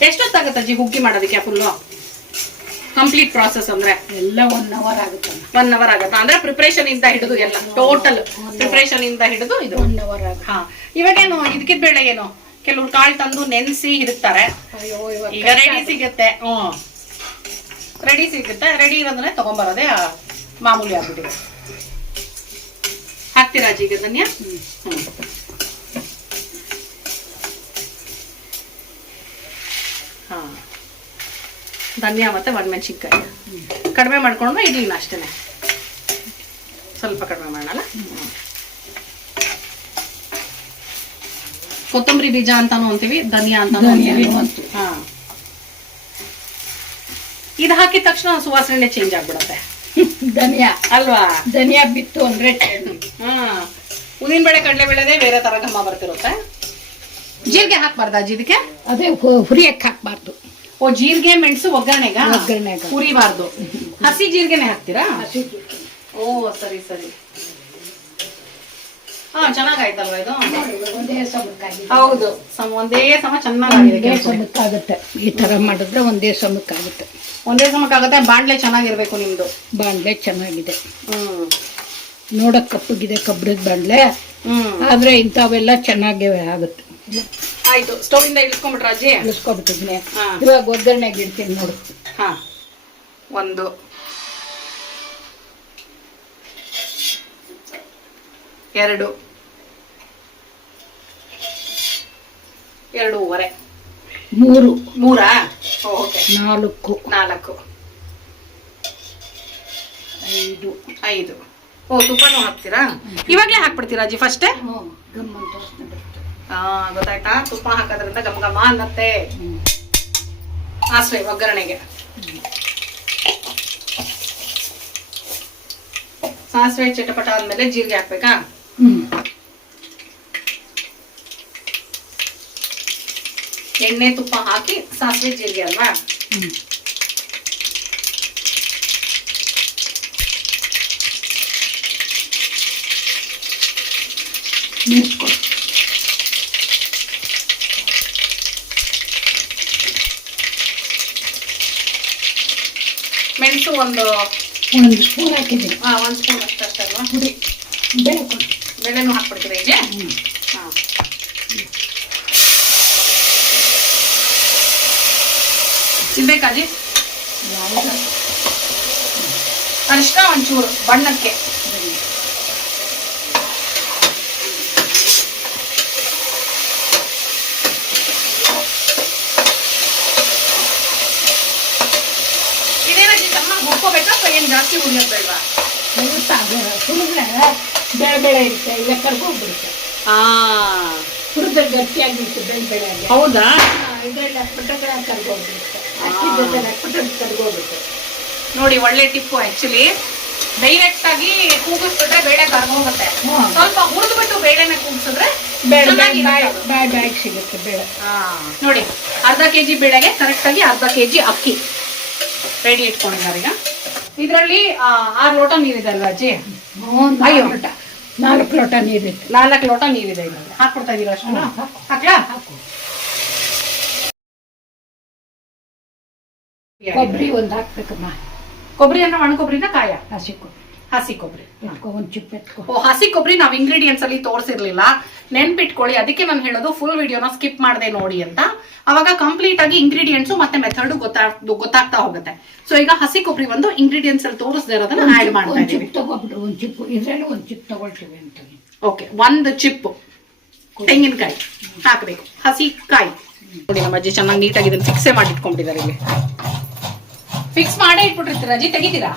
ಎಷ್ಟೊತ್ತಾಗತ್ತೆ ಅಜ್ಜಿ ಹುಗ್ಗಿ ಮಾಡೋದಕ್ಕೆ ಫುಲ್ಲು ಕಂಪ್ಲೀಟ್ ಪ್ರಾಸೆಸ್ ಅಂದ್ರೆ? ಎಲ್ಲ ಒನ್ ಅವರ್ ಆಗುತ್ತೆ ಒನ್ ಅವರ್ ಆಗುತ್ತೆ? ಅಂದ್ರೆ ಪ್ರಿಪರೇಷನ್ ಇಂದ ಹಿಡಿದು ಎಲ್ಲ ಟೋಟಲ್ ಪ್ರಿಪರೇಷನ್ ಇಂದ ಹಿಡಿದು ಇದು. ಒನ್ ಅವರ್ ಆಗುತ್ತೆ. ಹಾ. ಇವಾಗೇನು ಇದಕ್ಕೆ ಬೇಳೆ ಏನು? ಕೆಲವ್ರು ಕಾಳು ತಂದು ನೆನೆಸಿ ಇಡ್ತಾರೆ ಈಗ ರೆಡಿ ಸಿಗುತ್ತೆ. ಹ್ಮ್ ರೆಡಿ ಸಿಗುತ್ತೆ. ರೆಡಿ ಇರೋದ್ರೆ ತಗೊಂಬರೋದೇ ಮಾಮೂಲಿ ಆಗ್ಬಿಟ್ಟಿದೆ. ಹಾಕ್ತೀರಾ ಜೀಗೆ ಧನ್ಯ? ಹ್ಮ್. ಹ್ಮ್ ಹಾ ಧನ್ಯ ಮತ್ತೆ ಒಣಮೆಣಸಿನ್ಕಾಯಿ ಕಡಿಮೆ ಮಾಡ್ಕೊಂಡು ಇಡ್ಲಿನ ಅಷ್ಟೇ ಸ್ವಲ್ಪ ಕಡಿಮೆ ಮಾಡೋಣ. ಕೊತ್ತಂಬರಿ ಬೀಜ ಅಂತಾನು ಅಂತೀವಿ ಧನಿಯಾ ಅಂತಾನು ಧನಿಯಾ ಅಂತೀವಿ. ಅಂತೀವಿ. ಹಾ. ಇದು ಹಾಕಿದ ತಕ್ಷಣ ಸುವಾಸನೆ ಚೇಂಜ್ ಆಗ್ಬಿಡತ್ತೆ. ಧನಿಯಾ. ಅಲ್ವಾ? ಧನಿಯಾ ಬಿತ್ತು ಅಂದ್ರೆ. ಹಾ. ಉದಿನ ಬೇಳೆ ಕಡಲೆ ಬೇಳೆದೇ ಬೇರೆ ತರ ಘಮ ಬರ್ತಿರುತ್ತೆ. ಜೀರಿಗೆ ಹಾಕ್ಬಾರ್ದಾ ಇದಕ್ಕೆ? ಅದೇ ಹುರಿಯಕ್ಕೆ ಹುರಿಯಕ್ ಹಾಕ್ಬಾರ್ದು. ಓ ಜೀರಿಗೆ ಮೆಣಸು ಒಗ್ಗರಣೆಗ? ಒಗ್ಗರಣೆಗ. ಹುರಿಬಾರ್ದು. ಹಸಿ ಜೀರಿಗೆನೆ ಹಾಕ್ತೀರಾ? ಹಸಿ ಓ ಸರಿ ಸರಿ. ಹಾ ಚೆನ್ನಾಗಾಯ್ತಲ್ವಾ ಇದು? ಒಂದೇ ಸಮಕ್ಕಾಗಿ. ಹೌದು ಸಮ ಒಂದೇ ಸಮ ಚೆನ್ನಾಗಾಗಿದೆ ಒಂದೇ ಕೆಂಪು. ಸಮಕ್ಕಾಗುತ್ತೆ. ಈ ತರ ಮಾಡಿದ್ರೆ ಒಂದೇ ಸಮಕ್ಕಾಗುತ್ತೆ. ಒಂದೇ ಸಮಕ್ಕಾಗುತ್ತೆ ಬಾಣ್ಲೆ ಚೆನ್ನಾಗಿರ್ಬೇಕು ನಿಮ್ದು. ಬಾಂಡ್ಲೆ ಚೆನ್ನಾಗಿದೆ. ಹ್ಮ್. ನೋಡಕ್ ಕಪ್ಪಗಿದೆ ಕಬ್ಬಿಣದ ಬಾಂಡ್ಲೆ. ಹ್ಮ್. ಆದ್ರೆ ಇಂಥವೆಲ್ಲ ಚೆನ್ನಾಗಿ ಆಗುತ್ತೆ. ಆಯ್ತು ಸ್ಟವ್ ಇಂದ ಇಳಿಸ್ಕೊಂಡ್ಬಿಟ್ರ ಅಜ್ಜಿ? ಇಳಿಸ್ಕೊಬಿಟ್ಟಿದ್ನಿ ಹಾ. ಇವಾಗ ಒಗ್ಗರಣೆಗೆ ಇಡ್ತೀನಿ ನೋಡು. ಹಾ. ಒಂದು. ಎರಡು. ಎರಡೂವರೆ. ಮೂರು. ಮೂರಾ? ಓಕೆ. ನಾಲ್ಕು. ನಾಲ್ಕು. ಐದು. ಐದು. ಓ ತುಪ್ಪನೂ ಹಾಕ್ತೀರಾ? ಇವಾಗಲೇ ಹಾಕ್ಬಿಡ್ತೀರಾ ಅಜ್ಜಿ ಫಸ್ಟೇ ಹ್ಞೂ ಗಮ್ಮಂತ ಗೊತ್ತಾಯ್ತಾ? ತುಪ್ಪ ಹಾಕೋದ್ರಿಂದ ಗಮ ಘಮ ಅನ್ನತ್ತೆ. ಹ್ಮ್. ಸಾಸಿವೆ ಒಗ್ಗರಣೆಗೆ. ಸಾಸಿವೆ ಚಟಪಟ ಆದ್ಮೇಲೆ ಜೀರಿಗೆ ಹಾಕ್ಬೇಕಾ? ಎಣ್ಣೆ, ತುಪ್ಪ ಹಾಕಿ ಸಾಸಿವೆ, ಜೀರಿಗೆ ಅಲ್ವಾ? ಹ್ಮ್ ಮೆಣಸು ಒಂದು ಒಂದು ಸ್ಪೂನ್ ಹಾಕಿದ್ದೀನಿ. ಹಾಂ ಒಂದು ಸ್ಪೂನ್ ಅಷ್ಟಲ್ವಾ ಹುಡಿ ಬೇಳೆ ಕೊಡಿ. ಬೆಳೆನೂ ಹಾಕ್ಬಿಡ್ತೀರಾ ಹೀಗೆ ಹಾ. ಇದ್ ಬೇಕಾಜಿ ಯಾವ್ದು? ಅರಿಶಿನ ಒಂಚೂರು ಬಣ್ಣಕ್ಕೆ ಬರೀ ಇದೇನಾಗಿ ಚೆನ್ನಾಗಿ ಹುರ್ಕೋಬೇಕಾ ಅಥವಾ ಹುರಿಯೋದು ಬೇಡವಾ ಸುಮ್ಮನೆ ಬೇಳೆ ಬೇಳೆ ಇರುತ್ತೆ ಇಲ್ಲ ಕರ್ಕೊಂಡ್ಬಿಡುತ್ತೆ ಆ ಗಟ್ಟಿಯಾಗಿ ಗಟ್ಟಿಯಾಗಿರುತ್ತೆ ಬೇಳೆ ಬೇಳೆ. ಹೌದಾ. ಆ, ಇದ್ರಲ್ಲಿ ಹಾಕ್ಬಿಟ್ರೆ ಕರ್ಕೊಂಡ್ಬಿಡುತ್ತೆ ಅಕ್ಕಿ ಜೊತೆ ಹಾಕ್ಬಿಟ್ರೆ ಕರ್ಗೋಗುತ್ತೆ ನೋಡಿ ಒಳ್ಳೆ ಟಿಪ್ಪು ಆಕ್ಚುಲಿ ಡೈರೆಕ್ಟ್ ಆಗಿ ಕೂಗಿಸ್ಬಿಟ್ರೆ ಬೇಳೆ ಕರ್ಗೋಗುತ್ತೆ. ಸ್ವಲ್ಪ ಹುರಿದ್ಬಿಟ್ಟು ಬೇಳೆನ ಕೂಗಿಸಿದ್ರೆ ಬಾಯ್ ಬಾಯ್ಗೆ ಸಿಗುತ್ತೆ ಬೇಳೆ. ನೋಡಿ ಅರ್ಧ ಕೆಜಿ ಬೇಳೆಗೆ ಕರೆಕ್ಟ್ ಆಗಿ ಅರ್ಧ ಕೆಜಿ ಅಕ್ಕಿ. ರೆಡಿ ಇಟ್ಕೊಂಡಿದ್ದಾರೆ ಈಗ. ಇದರಲ್ಲಿ ಆರು ಲೋಟ ನೀರಿದೆ ಅಲ್ವಾ ಅಜ್ಜಿ? ಅಯ್ಯೋ. ಲೋಟ. ನಾಲ್ಕು ಲೋಟ ನೀರಿದೆ. ನಾಲ್ಕು ಲೋಟ ನೀರಿದೆ ಇದ್ರಲ್ಲಿ. ಹಾಕ್ಬಿಡ್ತಾ ಇದೀರ ಅಷ್ಟು. ಹಾಕ್ಲಾ? ಹಾಕು. ಕೊಬ್ಬರಿ ಒಂದು ಹಾಕ್ಬೇಕಮ್ಮ. ಕೊಬ್ಬರಿ ಅಂದ್ರೆ ಒಣ ಕೊಬ್ಬರಿನ ಕಾಯ? ಹಸಿ ಕೊಬ್ಬರಿ ಹಸಿ ಕೊಬ್ಬರಿ ಒಂದು ಚಿಪ್ ಎತ್ಕೊ. ಓ ಹಸಿ ಕೊಬ್ಬರಿ ನಾವು ಇಂಗ್ರೀಡಿಯೆಂಟ್ಸ್ ಅಲ್ಲಿ ತೋರಿಸಿರ್ಲಿಲ್ಲ. ನೆನ್ಪಿಟ್ಕೊಳ್ಳಿ ಅದಕ್ಕೆ ನಾನು ಹೇಳೋದು ಫುಲ್ ವಿಡಿಯೋನ ಸ್ಕಿಪ್ ಮಾಡದೆ ನೋಡಿ ಅಂತ. ಅವಾಗ ಕಂಪ್ಲೀಟ್ ಆಗಿ ಇಂಗ್ರೀಡಿಯೆಂಟ್ಸ್ ಮತ್ತೆ ಮೆಥಡ್ ಗೊತ್ತಾಗ್ ಗೊತ್ತಾಗ್ತಾ ಹೋಗುತ್ತೆ. ಸೊ ಈಗ ಹಸಿ ಕೊಬ್ಬರಿ ಒಂದು ಇಂಗ್ರೀಡಿಯೆಂಟ್ಸ್ ಅಲ್ಲಿ ತೋರಿಸದೇ ಇರೋದನ್ನ ಆಡ್ ಮಾಡ್ತಾ ಒಂದು ಇದೀವಿ ಚಿಪ್ ಒಂದು ಚಿಪ್ಪು ಇದರಲ್ಲಿ ಒಂದು ಚಿಪ್ ತಗೊಳ್ತೀವಿ ಅಂತ ಓಕೆ ಒಂದು ಚಿಪ್. ತೆಂಗಿನಕಾಯಿ. ಹಾಕಬೇಕು. ಹಸಿ ಕಾಯಿ ನೋಡಿ ನಮ್ಮ ಅಜ್ಜಿ ಚೆನ್ನಾಗಿ ನೀಟಾಗಿ ಇದನ್ನ ಫಿಕ್ಸೇ ಮಾಡಿ ಇಟ್ಕೊಂಡಿದ್ದಾರೆ ಇಲ್ಲಿ. ಫಿಕ್ಸ್ ಮಾಡೇ ಇಟ್ಬಿಟ್ಟಿರ್ತೀರ ಅಜ್ಜಿ? ತೆಗಿತೀರಾ?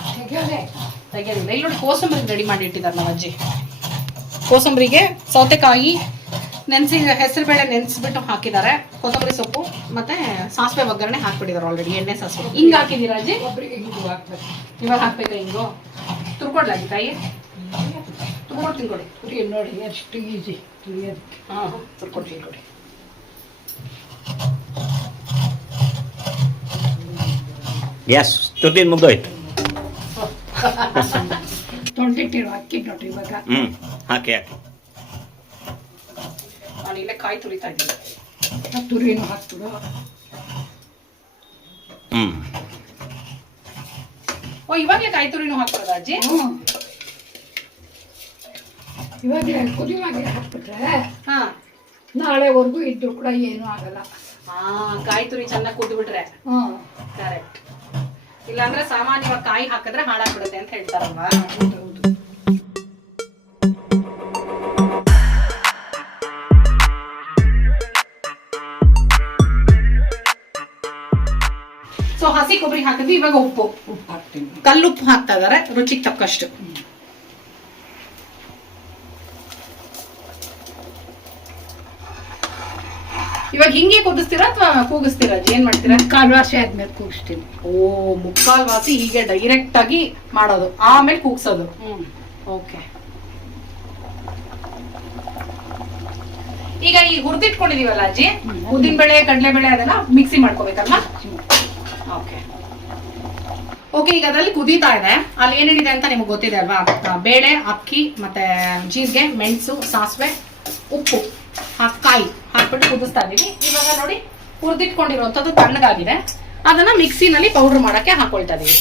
ತೆಗಿಯೋದಿಲ್ಲ ಇಲ್ಲಿ ನೋಡಿ ಕೋಸಂಬರಿ ರೆಡಿ ಮಾಡಿ ಇಟ್ಟಿದ್ದಾರೆ ನಮ್ಮ ಅಜ್ಜಿ. ಕೋಸಂಬರಿಗೆ ಸೌತೆಕಾಯಿ ನೆನೆಸಿ ಹೆಸರುಬೇಳೆ ನೆನೆಸ್ಬಿಟ್ಟು ಹಾಕಿದ್ದಾರೆ. ಕೊತ್ತಂಬರಿ ಸೊಪ್ಪು ಮತ್ತೆ ಸಾಸಿವೆ ಒಗ್ಗರಣೆ ಹಾಕ್ಬಿಟ್ಟಿದ್ದಾರೆ ಆಲ್ರೆಡಿ ಎಣ್ಣೆ ಸಾಸಿವೆ. ಹಿಂಗೆ ಹಾಕಿದ್ದೀರಾ ಅಜ್ಜಿ? ಒಬ್ಬರಿಗೆ ಇದು ಹಾಕ್ಬೇಕು ಇವಾಗ ಹಾಕ್ಬೇಕಾ ಹಿಂಗು? ತುರ್ಕೊಡ್ಲಾಗಿ ತಾಯಿ ತುರ್ಕೊಂಡು ತಿನ್ಕೊಡಿ ತುರಿ ನೋಡಿ ಎಷ್ಟು ಈಸಿ ತುರಿಯೋದಕ್ಕೆ ಹಾಂ ತುರ್ಕೊಂಡು ಕೊಡಿ. ಎಸ್ ತುರ್ದಿನ ಮುಗ್ದೋಯ್ತು. ತೊಳೆದಿಟ್ಟಿರೋ ಅಕ್ಕಿ ನೋಡ್ರಿ ಇವಾಗ ಹ್ಞೂ ಹಾಕಿ ಹಾಕಿ. ನಾನು ಇಲ್ಲೇ ಕಾಯಿ ತುರಿತಾ ಇದ್ದೀನಿ. ಆ ತುರಿನೂ ಹಾಕ್ಬಿಡು ಹ್ಞೂ ಓ ಇವಾಗಲೇ ಕಾಯಿ ತುರಿನೂ ಹಾಕ್ಬೋದಾ ಅಜ್ಜಿ? ಹ್ಞೂ ಇವಾಗ ಕುದಿಯುವಾಗೆ ಹಾಕ್ಬಿಟ್ರೆ ಹಾ. ನಾಳೆವರೆಗೂ ಇದ್ದು ಕೂಡ ಏನೂ ಆಗಲ್ಲ. ಹಾ ಕಾಯಿ ತುರಿ ಚೆನ್ನಾಗಿ ಕುದ್ಬಿಟ್ರೆ. ಹ್ಞೂ ಕರೆಕ್ಟ್ ಇಲ್ಲಾಂದ್ರೆ ಸಾಮಾನ್ಯವಾಗಿ ಕಾಯಿ ಹಾಕಿದ್ರೆ ಹಾಳಾಗ್ಬಿಡುತ್ತೆ ಅಂತ ಹೇಳ್ತಾರಲ್ವಾ? ಸೊ ಹಸಿ ಕೊಬ್ಬರಿ ಹಾಕಿದ್ವಿ ಇವಾಗ ಉಪ್ಪು. ಉಪ್ಪು ಹಾಕ್ತೀನಿ. ಕಲ್ಲುಪ್ಪು ಹಾಕ್ತಾ ಇದಾರೆ ರುಚಿಗೆ ತಕ್ಕಷ್ಟು. ಇವಾಗ ಹಿಂಗೆ ಕುದಿಸ್ತೀರಾ ಅಥವಾ ಕೂಗಿಸ್ತೀರಾ ಏನ್ ಮಾಡ್ತೀರಾ? ಕಾಲು ವಾಸಿ ಆದ್ಮೇಲೆ ಕೂಗಿಸ್ತೀನಿ. ಓ ಮುಕ್ಕಾಲ್ ವಾಸಿ ಹೀಗೆ ಡೈರೆಕ್ಟ್ ಆಗಿ ಮಾಡೋದು. ಆಮೇಲೆ ಕೂಗ್ಸೋದು. ಓಕೆ ಈಗ ಈ ಹುರಿದಿಟ್ಕೊಂಡಿದೀವಲ್ಲ ಅಜ್ಜಿ? ಉದ್ದಿನ ಬೇಳೆ ಕಡಲೆ ಬೇಳೆ ಅದೆಲ್ಲ ಮಿಕ್ಸಿ ಮಾಡ್ಕೋಬೇಕಲ್ಲ ಓಕೆ ಓಕೆ ಈಗ ಅದರಲ್ಲಿ ಕುದೀತಾ ಇದೆ. ಅಲ್ಲಿ ಏನೇನಿದೆ ಅಂತ ನಿಮ್ಗೆ ಗೊತ್ತಿದೆ ಅಲ್ವಾ? ಬೇಳೆ ಅಕ್ಕಿ ಮತ್ತೆ ಜೀರಿಗೆ ಮೆಣಸು ಸಾಸಿವೆ ಉಪ್ಪು. ಕಾಯಿ ಹಾಕ್ಬಿಟ್ಟು ಕುದಿಸ್ತಾ ಇದೀವಿ ಇವಾಗ ನೋಡಿ ಹುರಿದಿಟ್ಕೊಂಡಿರುವಂಥದ್ದು ತಣ್ಣಗಾಗಿದೆ. ಅದನ್ನ ಮಿಕ್ಸಿನಲ್ಲಿ ಪೌಡರ್ ಮಾಡಕ್ಕೆ ಹಾಕೊಳ್ತಾ ಇದೀವಿ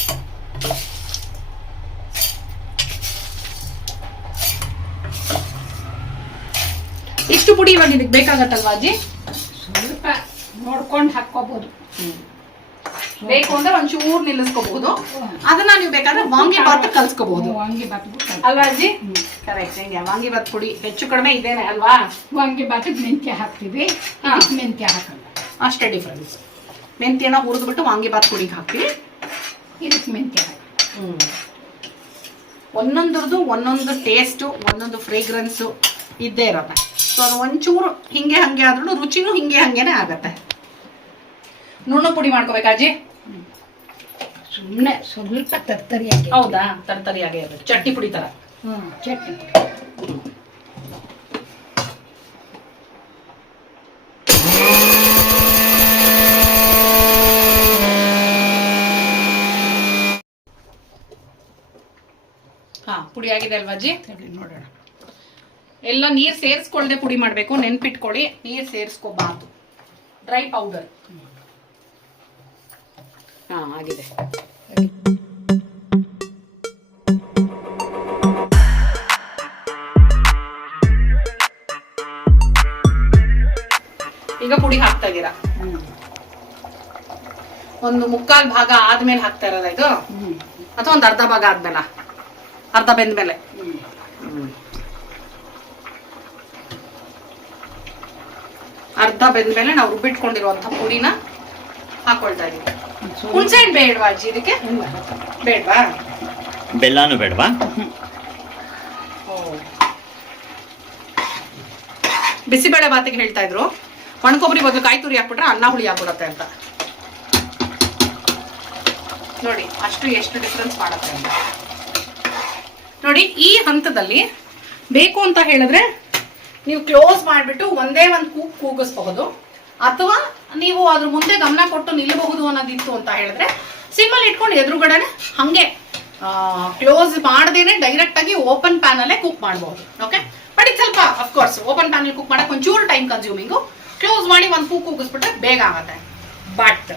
ಇಷ್ಟು ಪುಡಿ ಇವಾಗ ಇದಕ್ಕೆ ಬೇಕಾಗತ್ತಲ್ವಾ ಅಜ್ಜಿ? ಸ್ವಲ್ಪ ನೋಡ್ಕೊಂಡು ಹಾಕ್ಕೋಬೋದು. ಬೇಕು ಅಂದ್ರೆ ಒಂಚೂರು ನಿಲ್ಲಿಸ್ಕೋಬಹುದು ಅದನ್ನ ನೀವು ಬೇಕಾದ್ರೆ ವಾಂಗಿ ಬಾತ್ ಕಲ್ಸ್ಕೋಬಹುದು ವಾಂಗಿ ಬಾತ್ ಅಲ್ವಾ ಅಜ್ಜಿ? ಕರೆಕ್ಟ್ ಹೆಂಗೆ? ವಾಂಗಿ ಬಾತ್ ಪುಡಿ ಹೆಚ್ಚು ಕಡಿಮೆ ಇದೇನೆ ಅಲ್ವಾ? ವಾಂಗಿಬಾತಿಗೆ ಮೆಂತ್ಯ ಹಾಕ್ತೀವಿ. ಮೆಂತ್ಯ ಹಾಕಲ್ಲ. ಅಷ್ಟೇ ಡಿಫ್ರೆನ್ಸ್ ಮೆಂತ್ಯನ ಹುರಿದ್ಬಿಟ್ಟು ವಾಂಗಿ ಬಾತ್ ಪುಡಿಗೆ ಹಾಕ್ತೀವಿ. ಇದಕ್ಕೆ ಮೆಂತ್ಯ ಹಾಕಿ ಹ್ಮ್. ಒಂದೊಂದ್ರದ್ದು ಒಂದೊಂದು ಟೇಸ್ಟು ಒಂದೊಂದು ಫ್ರೇಗ್ರೆನ್ಸು ಇದ್ದೇ ಇರುತ್ತೆ. ಸೊ ಅದು ಒಂಚೂರು ಹಿಂಗೆ ಹಂಗೆ ಆದ್ರೂ ರುಚಿನೂ ಹಿಂಗೆ ಹಂಗೇನೆ ಆಗತ್ತೆ. ನುಣ್ಣು ಪುಡಿ ಮಾಡ್ಕೋಬೇಕಾಜಿ ಸುಮ್ಮನೆ ಸ್ವಲ್ಪ ತರ್ತರಿಯಾಗಿ ಹೌದಾ? ತರ್ತರಿಯಾಗೆ ಇರುತ್ತೆ ಚಟ್ನಿ ಪುಡಿ ತರ. ಹ್ಞೂ ಚಟ್ನಿ ಪುಡಿ. ಹಾ ಪುಡಿ ಆಗಿದೆ ಅಲ್ವಾಜಿ ಅಜ್ಜಿ? ತಡಿ ನೋಡೋಣ. ಎಲ್ಲ ನೀರ್ ಸೇರಿಸ್ಕೊಳ್ದೆ ಪುಡಿ ಮಾಡಬೇಕು. ನೆನ್ಪಿಟ್ಕೊಳ್ಳಿ. ನೀರ್ ಸೇರಿಸ್ಕೋಬಾರ್ದು. ಡ್ರೈ ಪೌಡರ್ ಹಾ ಆಗಿದೆ. ಈಗ ಪುಡಿ ಹಾಕ್ತಾ ಇದ್ದೀರಾ? ಒಂದು ಮುಕ್ಕಾಲ್ ಭಾಗ ಆದ್ಮೇಲೆ ಹಾಕ್ತಾ ಇರೋದ ಇದು? ಅಥವಾ ಒಂದು ಅರ್ಧ ಭಾಗ ಆದ್ಮೇಲೆ? ಅರ್ಧ ಬೆಂದ್ಮೇಲೆ? ಅರ್ಧ ಬೆಂದ್ಮೇಲೆ ನಾವು ರುಬ್ಬಿಟ್ಕೊಂಡಿರುವಂತ ಪುಡಿನ ಹಾಕೊಳ್ತಾ ಇದೀವಿ ಸ್ವಲ್ಪ ಹುಣಸೆ ಹಣ್ಣು ಬೇಡವಾ ಅಜ್ಜಿ ಇದಕ್ಕೆ? ಬೇಡವಾ? ಬೆಲ್ಲಾನು ಬೇಡವಾ? ಬಿಸಿಬೇಳೆ ಬಾತಿಗೆ ಹೇಳ್ತಾ ಇದ್ರು. ಒಣಕೊಬ್ಬರಿ ಬದಲು ಕಾಯಿ ತುರಿ ಹಾಕ್ಬಿಟ್ರೆ ಅನ್ನ ಹುಳಿ ಆಗ್ಬಿಡತ್ತೆ ಅಂತ. ನೋಡಿ ಅಷ್ಟು ಎಷ್ಟು ಡಿಫ್ರೆನ್ಸ್ ಮಾಡುತ್ತೆ ಅಂತ. ನೋಡಿ ಈ ಹಂತದಲ್ಲಿ ಬೇಕು ಅಂತ ಹೇಳಿದ್ರೆ ನೀವು ಕ್ಲೋಸ್ ಮಾಡಿಬಿಟ್ಟು ಒಂದೇ ಒಂದು ಕೂಗ್ ಕೂಗಿಸ್ಬಹುದು. ಅಥವಾ ನೀವು ಅದ್ರ ಮುಂದೆ ಗಮನ ಕೊಟ್ಟು ನಿಲ್ಲಬಹುದು ಅನ್ನೋದಿತ್ತು ಅಂತ ಹೇಳಿದ್ರೆ ಸಿಮ್ಮಲ್ಲಿ ಇಟ್ಕೊಂಡು ಎದುರುಗಡೆನೆ ಹಂಗೆ ಕ್ಲೋಸ್ ಮಾಡದೇನೆ ಡೈರೆಕ್ಟ್ ಆಗಿ ಓಪನ್ ಪ್ಯಾನ್ ಅಲ್ಲೇ ಕುಕ್ ಮಾಡಬಹುದು ಓಕೆ ಬಟ್ ಇದು ಸ್ವಲ್ಪ ಅಫ್ಕೋರ್ಸ್ ಓಪನ್ ಪ್ಯಾನ್ ಕುಕ್ ಮಾಡಕ್ ಒಂಚೂರು ಟೈಮ್ ಕನ್ಸ್ಯೂಮಿಂಗು ಕ್ಲೋಸ್ ಮಾಡಿ ಒಂದು ಫೂಕ್ ಕೂಗಿಸ್ಬಿಟ್ರೆ ಬೇಗ ಆಗುತ್ತೆ. ಬಟ್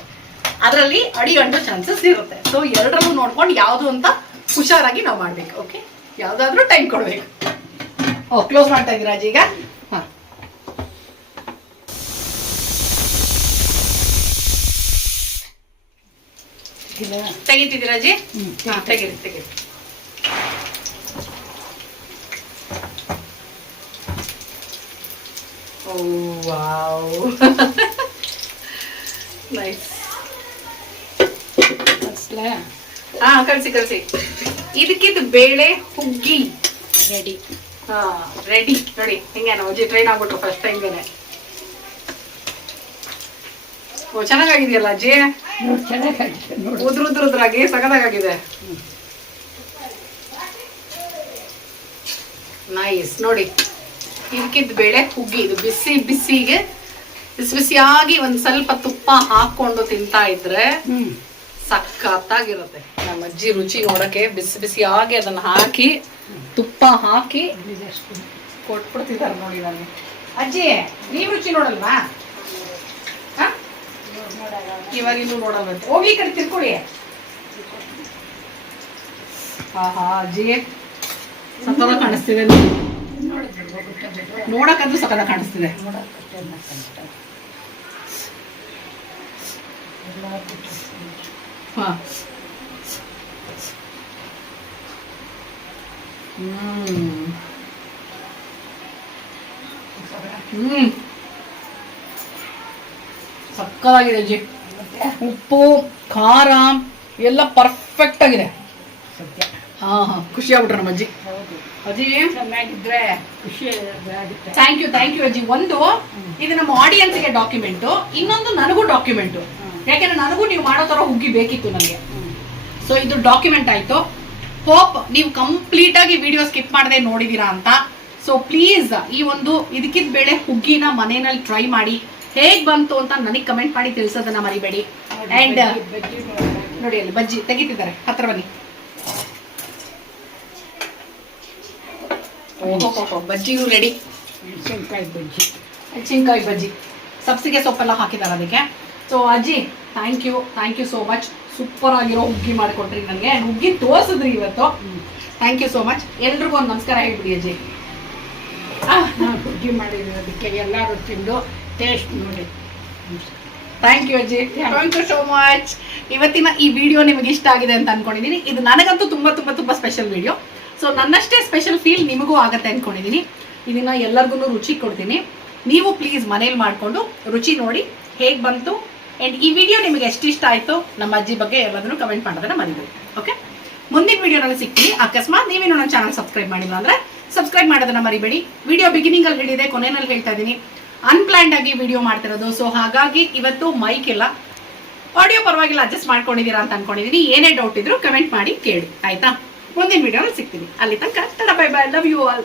ಅದರಲ್ಲಿ ಅಡಿ ಅಂಟೋ ಚಾನ್ಸಸ್ ಇರುತ್ತೆ. ಸೊ ಎರಡರಲ್ಲೂ ನೋಡ್ಕೊಂಡು ಯಾವುದು ಅಂತ ಹುಷಾರಾಗಿ ನಾವು ಮಾಡ್ಬೇಕು ಓಕೆ ಯಾವ್ದಾದ್ರೂ ಟೈಮ್ ಕೊಡ್ಬೇಕು. ಓ ಕ್ಲೋಸ್ ಮಾಡ್ತಾ ಇದ್ದೀರಾ ಈಗ? ತೆಗಿತಿದ್ದೀರಾ ಅಜ್ಜಿ? ಹ್ಮ್, ಹಾ ತೆಗೀರಿ ತೆಗೀರಿ. ಓ ವಾವ್. ನೈಸ್ ಹಾ ಕಳ್ಸಿ ಕಳ್ಸಿ. ಇದಕ್ಕಿದ್ ಬೇಳೆ ಹುಗ್ಗಿ. ರೆಡಿ ಹಾ ರೆಡಿ ನೋಡಿ ಹೆಂಗೆ ನಾವು ಅಜ್ಜಿ ಟ್ರೈನ್ ಆಗ್ಬಿಟ್ರು ಫಸ್ಟ್ ಟೈಮ್ಗೆನೆ ಓ ಚೆನ್ನಾಗಾಗಿದೆಯಲ್ಲ ಅಜ್ಜಿ? ಉದ್ರ ಉದ್ರ ಉದ್ರಾಗಿ ಸಗದಾಗಿದೆ ನೈಸ್ ನೋಡಿ. ಇದಕ್ಕಿದ್ದ ಬೇಳೆ ಹುಗ್ಗಿ ಇದು ಬಿಸಿ ಬಿಸಿಗೆ ಬಿಸಿ ಬಿಸಿಯಾಗಿ ಒಂದ್ ಸ್ವಲ್ಪ ತುಪ್ಪ ಹಾಕೊಂಡು ತಿಂತಾ ಇದ್ರೆ ಸಖತ್ತಾಗಿರುತ್ತೆ. ನಮ್ಮ ಅಜ್ಜಿ ರುಚಿ ನೋಡಕ್ಕೆ ಬಿಸಿ ಬಿಸಿಯಾಗಿ ಅದನ್ನ ಹಾಕಿ ತುಪ್ಪ ಹಾಕಿ ಕೊಟ್ಬಿಡ್ತಿದ್ದಾರೆ ನೋಡಿ ನನಗೆ. ಅಜ್ಜಿ ನೀವು ರುಚಿ ನೋಡಲ್ವಾ? ಇವಾಗ ಇನ್ನೂ ನೋಡಲ್ವಂತೆ ಹೋಗಿ ಕಡೆ ತಿರ್ಕೊಳ್ಳಿ. ಆಹಾ ಅಜ್ಜಿ ಸಕ್ಕದ ಕಾಣಿಸ್ತಿದೆ ನೋಡಕ್ಕಂತೂ ಸಕ್ಕದ ಕಾಣಿಸ್ತಿದೆ. ಹ್ಮ್. ಹ್ಮ್. ಸಕ್ಕದಾಗಿದೆ ಅಜ್ಜಿ ಉಪ್ಪು ಖಾರ ಎಲ್ಲ ಪರ್ಫೆಕ್ಟ್ ಆಗಿದೆ. ಹಾ ಹಾ. ಖುಷಿ ಆಗ್ಬಿಟ್ರೆ ನಮ್ಮ ಅಜ್ಜಿ. ಅಜ್ಜಿ? ಚೆನ್ನಾಗಿದ್ರೆ ಖುಷಿ ಥ್ಯಾಂಕ್ ಯು ಥ್ಯಾಂಕ್ ಯು ಅಜ್ಜಿ. ಒಂದು ಇದು ನಮ್ಮ ಆಡಿಯನ್ಸ್ಗೆ ಡಾಕ್ಯುಮೆಂಟ್ ಇನ್ನೊಂದು ನನಗೂ ಡಾಕ್ಯುಮೆಂಟ್ ಯಾಕೆಂದ್ರೆ ನನಗೂ ನೀವು ಮಾಡೋ ತರ ಹುಗ್ಗಿ ಬೇಕಿತ್ತು ನನಗೆ. ಸೊ ಇದು ಡಾಕ್ಯುಮೆಂಟ್ ಆಯ್ತು. ಹೋಪ್ ನೀವು ಕಂಪ್ಲೀಟ್ ಆಗಿ ವಿಡಿಯೋ ಸ್ಕಿಪ್ ಮಾಡದೆ ನೋಡಿದೀರಾ ಅಂತ. ಸೊ ಪ್ಲೀಸ್ ಈ ಒಂದು ಇದಕ್ಕಿದ್ ಬೇಳೆ ಹುಗ್ಗಿನ ಮನೆಯಲ್ಲಿ ಟ್ರೈ ಮಾಡಿ. ಹೇಗ್ ಬಂತು ಅಂತ ನನಗೆ ಕಮೆಂಟ್ ಮಾಡಿ ತಿಳಿಸೋದನ್ನ ಮರಿಬೇಡಿ. ಅಂಡ್ ನೋಡ್ದಾಗ ನೋಡಿ ಅಲ್ಲಿ ಬಜ್ಜಿ ತೆಗಿತಿದ್ದಾರೆ. ಹತ್ರ ಬನ್ನಿ. ಬಜ್ಜಿಯು ರೆಡಿ ಮೆಣಸಿನ್ಕಾಯಿ ಬಜ್ಜಿ. ಮೆಣಸಿನ್ಕಾಯಿ ಬಜ್ಜಿ. ಸಬ್ಸಿಗೆ ಸೊಪ್ಪೆಲ್ಲ ಹಾಕಿದ್ದಾರೆ ಅದಕ್ಕೆ. ಸೊ ಅಜ್ಜಿ thank you thank you so much super ಆಗಿರೋ ಹುಗ್ಗಿ ಮಾಡಿಕೊಟ್ರಿ ನನಗೆ. ಹುಗ್ಗಿ ತೋರಿಸಿದ್ರಿ ಇವತ್ತು. ಥ್ಯಾಂಕ್ ಯು ಸೋ ಮಚ್ ಎಲ್ರಿಗೂ ಒಂದು ನಮಸ್ಕಾರ ಹೇಳ್ಬಿಡಿ ಅಜ್ಜಿ. ನಾನು ಹುಗ್ಗಿ ಅದಕ್ಕೆ ಎಲ್ಲರೂ ತಿಂದು ಟೇಸ್ಟ್ ನೋಡಿ. ಥ್ಯಾಂಕ್ ಯು ಅಜ್ಜಿ. ಥ್ಯಾಂಕ್ ಯು ಸೋ ಮಚ್ ಇವತ್ತಿನ ಈ ವಿಡಿಯೋ ನಿಮಗೆ ಇಷ್ಟ ಆಗಿದೆ ಅಂತ ಅನ್ಕೊಂಡಿದ್ದೀನಿ ಇದು ನನಗಂತೂ ತುಂಬಾ ತುಂಬಾ ತುಂಬಾ ಸ್ಪೆಷಲ್ ವಿಡಿಯೋ ಸೊ ನನ್ನಷ್ಟೇ ಸ್ಪೆಷಲ್ ಫೀಲ್ ನಿಮಗೂ ಆಗತ್ತೆ ಅನ್ಕೊಂಡಿದ್ದೀನಿ ಇದನ್ನ ಎಲ್ಲರಿಗೂ ರುಚಿ ಕೊಡ್ತೀನಿ. ನೀವು ಪ್ಲೀಸ್ ಮನೇಲಿ ಮಾಡಿಕೊಂಡು ರುಚಿ ನೋಡಿ ಹೇಗೆ ಬಂತು ಆ್ಯಂಡ್ ಈ ವಿಡಿಯೋ ನಿಮಗೆ ಎಷ್ಟು ಇಷ್ಟ ಆಯಿತು ನಮ್ಮ ಅಜ್ಜಿ ಬಗ್ಗೆ ಎಲ್ಲದನ್ನು ಕಮೆಂಟ್ ಮಾಡೋದನ್ನ ಮರಿಬೇಡಿ. ಓಕೆ ಮುಂದಿನ ವಿಡಿಯೋನಲ್ಲಿ ಸಿಗ್ತೀನಿ. ಅಕಸ್ಮಾತ್ ನೀವೇನು ನನ್ನ ಚಾನಲ್ ಸಬ್ಸ್ಕ್ರೈಬ್ ಮಾಡಿಲ್ಲ ಅಂದ್ರೆ ಸಬ್ಸ್ಕ್ರೈಬ್ ಮಾಡೋದನ್ನ ಮರಿಬೇಡಿ. ವಿಡಿಯೋ ಬಿಗಿನಿಂಗ್ ಅಲ್ಲಿ ಹೇಳಿದೆ ಕೊನೆಯಲ್ಲಿ ಹೇಳ್ತಾ ಇದ್ದೀನಿ. ಅನ್ಪ್ಲಾನ್ಡ್ ಆಗಿ ವಿಡಿಯೋ ಮಾಡ್ತಿರೋದು. ಸೊ ಹಾಗಾಗಿ ಇವತ್ತು ಮೈಕ್ ಇಲ್ಲ. ಆಡಿಯೋ ಪರವಾಗಿಲ್ಲ ಅಡ್ಜಸ್ಟ್ ಮಾಡ್ಕೊಂಡಿದ್ದೀರಾ ಅಂತ ಅನ್ಕೊಂಡಿದ್ದೀನಿ ಏನೇ ಡೌಟ್ ಇದ್ರು ಕಮೆಂಟ್ ಮಾಡಿ ಕೇಳಿ. ಆಯ್ತಾ? ಮುಂದಿನ ವಿಡಿಯೋನಲ್ಲಿ ಸಿಗ್ತೀನಿ. ಅಲ್ಲಿ ತನಕ bye bye love you all